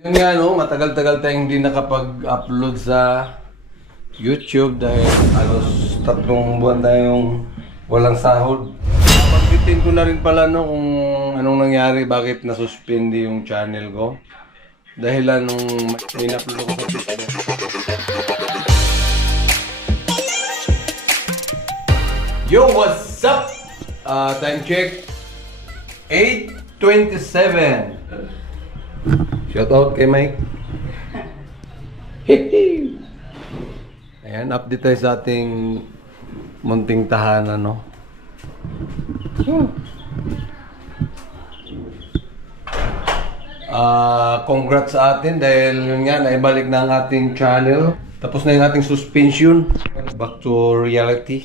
Yun nga no, matagal-tagal tayong hindi nakapag-upload sa YouTube dahil halos 3 buwan tayong walang sahod. Pagbitin ko na rin pala no kung anong nangyari, bakit nasuspindi yung channel ko. Dahil nung may na-upload ko sa Facebook. Yo, what's up? Time check 8:27. Shout out kay Mike. Ayan, update tayo sa ating munting tahanan, no? Congrats sa atin dahil yun nga, naibalik na ang ating channel. Tapos na yung ating suspension. Back to reality.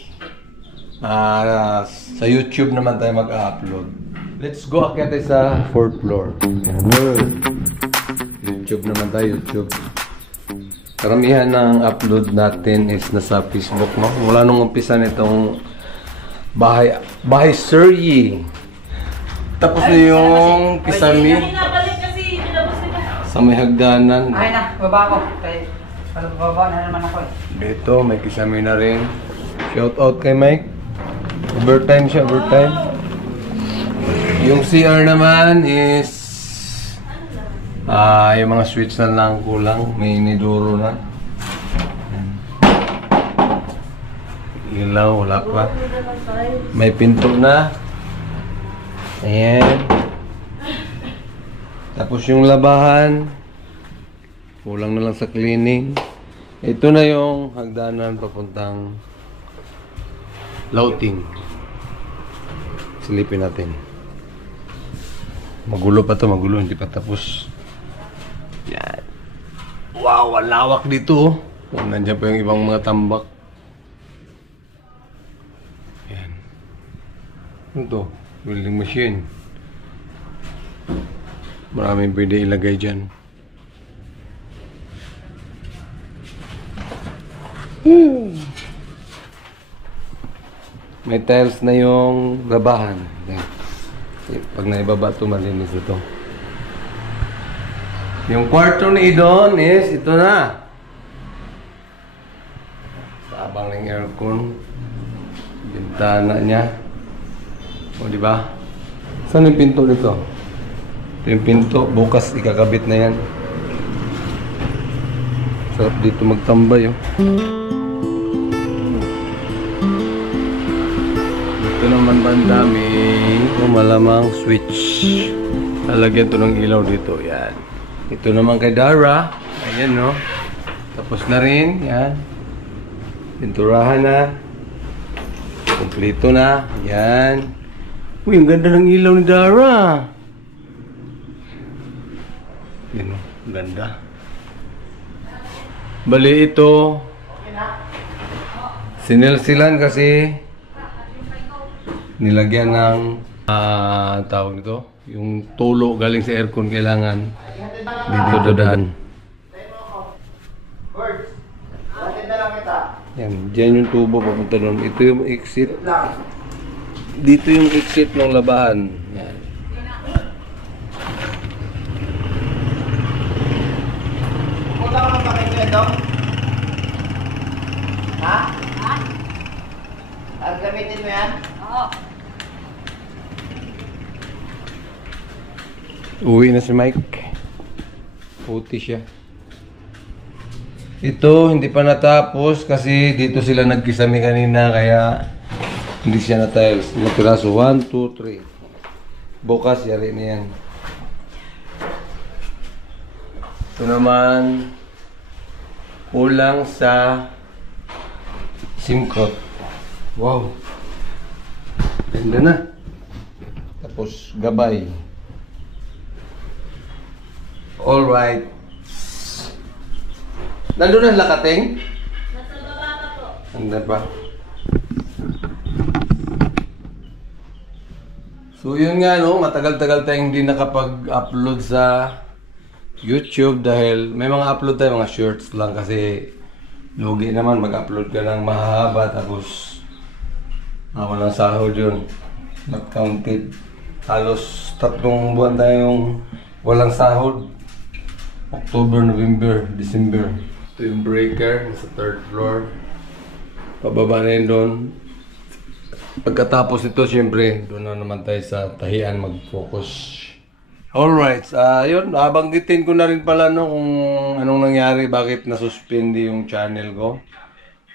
Sa YouTube naman tayo mag-upload. Let's go akyat tayo sa 4th floor. YouTube naman tayo, YouTube. Karamihan ng upload natin is nasa Facebook, no? Mula nung umpisa nitong bahay Surrey. Tapos na yung Kisami. Sa may hagdanan. Ay na, baba ko. Baba na naman ako eh. Dito, may Kisami na rin. Shout out kay Mike. Overtime siya, overtime. Yung CR naman is yung mga switch na lang kulang. May iniduro na. Ilaw, wala pa. May pinto na. Ayan. Tapos yung labahan, kulang na lang sa cleaning. Ito na yung hagdanan papuntang Lauting. Silipin natin. Magulo pa to, magulo. Hindi pa tapos. Yan. Wow, ang lawak dito. Oh. Nandiyan pa yung ibang mga tambak. Yan. Ano to? Building machine. Maraming pwede ilagay dyan. May tiles na yung labahan. Yan. Pag naibaba ito, malinis ito. Yung kwarto ni Idon is ito na. Tabang ng aircon. Bintana niya. O, di ba? Saan yung pinto dito? Ito yung pinto. Bukas ikakabit na yan. Sarap dito magtambay, oh. Ito naman banda, may malamang switch. Lalagyan ito ng ilaw dito. Yan. Ito naman kay Dara. Ayan, no? Tapos na rin. Yan. Pinturahan na. Kompleto na. Yan. Uy, ang ganda ng ilaw ni Dara. Yan, no? Ang ganda. Bali ito. Sinilsilan kasi nilagyan ng tawag nito, yung tulo galing sa aircon kailangan dito dadaan. Yan, dyan yung tubo papunta doon. Ito yung exit. Dito yung exit ng labahan. Yan. Punta ka magpakita ito? Ha? Ha? Ang gamitin mo yan? Oo. Uwi na si Mike. Puti siya. Ito, hindi pa natapos kasi dito sila nagkisami kanina kaya hindi siya na-tiles. Matiraso, 1, 2, 3. Bukas, yari na yan. Ito naman, kulang sa simcot. Wow. Ganda na. Tapos, gabay. Alright. Nandun na lakating? Nasa baba pa po. Nandun pa. So yun nga no, matagal-tagal tayong hindi nakapag-upload sa YouTube dahil may mga upload tayo, mga shorts lang kasi lugi naman mag-upload ka ng mahaba tapos walang sahod yun. Not counted. Halos 3 buwan tayong walang sahod. October, November, December. Ito yung breaker sa 3rd floor. Pababa na yun doon. Pagkatapos ito, syempre, doon na naman tayo sa tahian mag-focus. Alright, yun, banggitin ko na rin pala no, kung anong nangyari, bakit nasuspindi yung channel ko.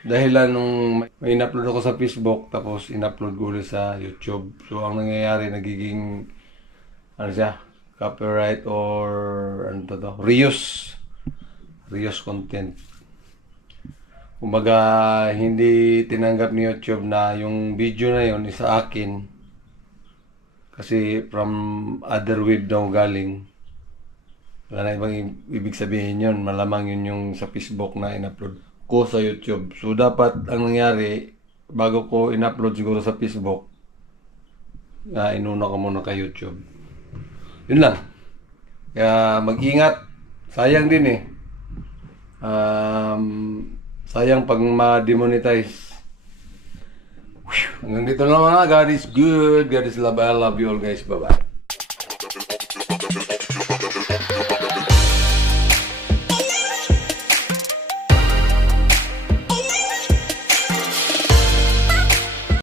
Dahilan nung may in-upload ako sa Facebook, tapos in-upload ko ulit sa YouTube. So, ang nangyayari, nagiging, ano siya, copyright or, ano to, reuse content. Kumbaga, hindi tinanggap ni YouTube na yung video na yun is sa akin. Kasi from other web daw galing. Wala na ibang ibig sabihin yun. Malamang yun yung sa Facebook na in-upload ko sa YouTube. So, dapat ang nangyari, bago ko in-upload siguro sa Facebook, inuna ko muna kay YouTube. Yun lang. Kaya mag-ingat. Sayang din eh. Sayang pag ma-demonetize. Hanggang dito lang mga. God is good. God is love. I love you all guys. Bye-bye.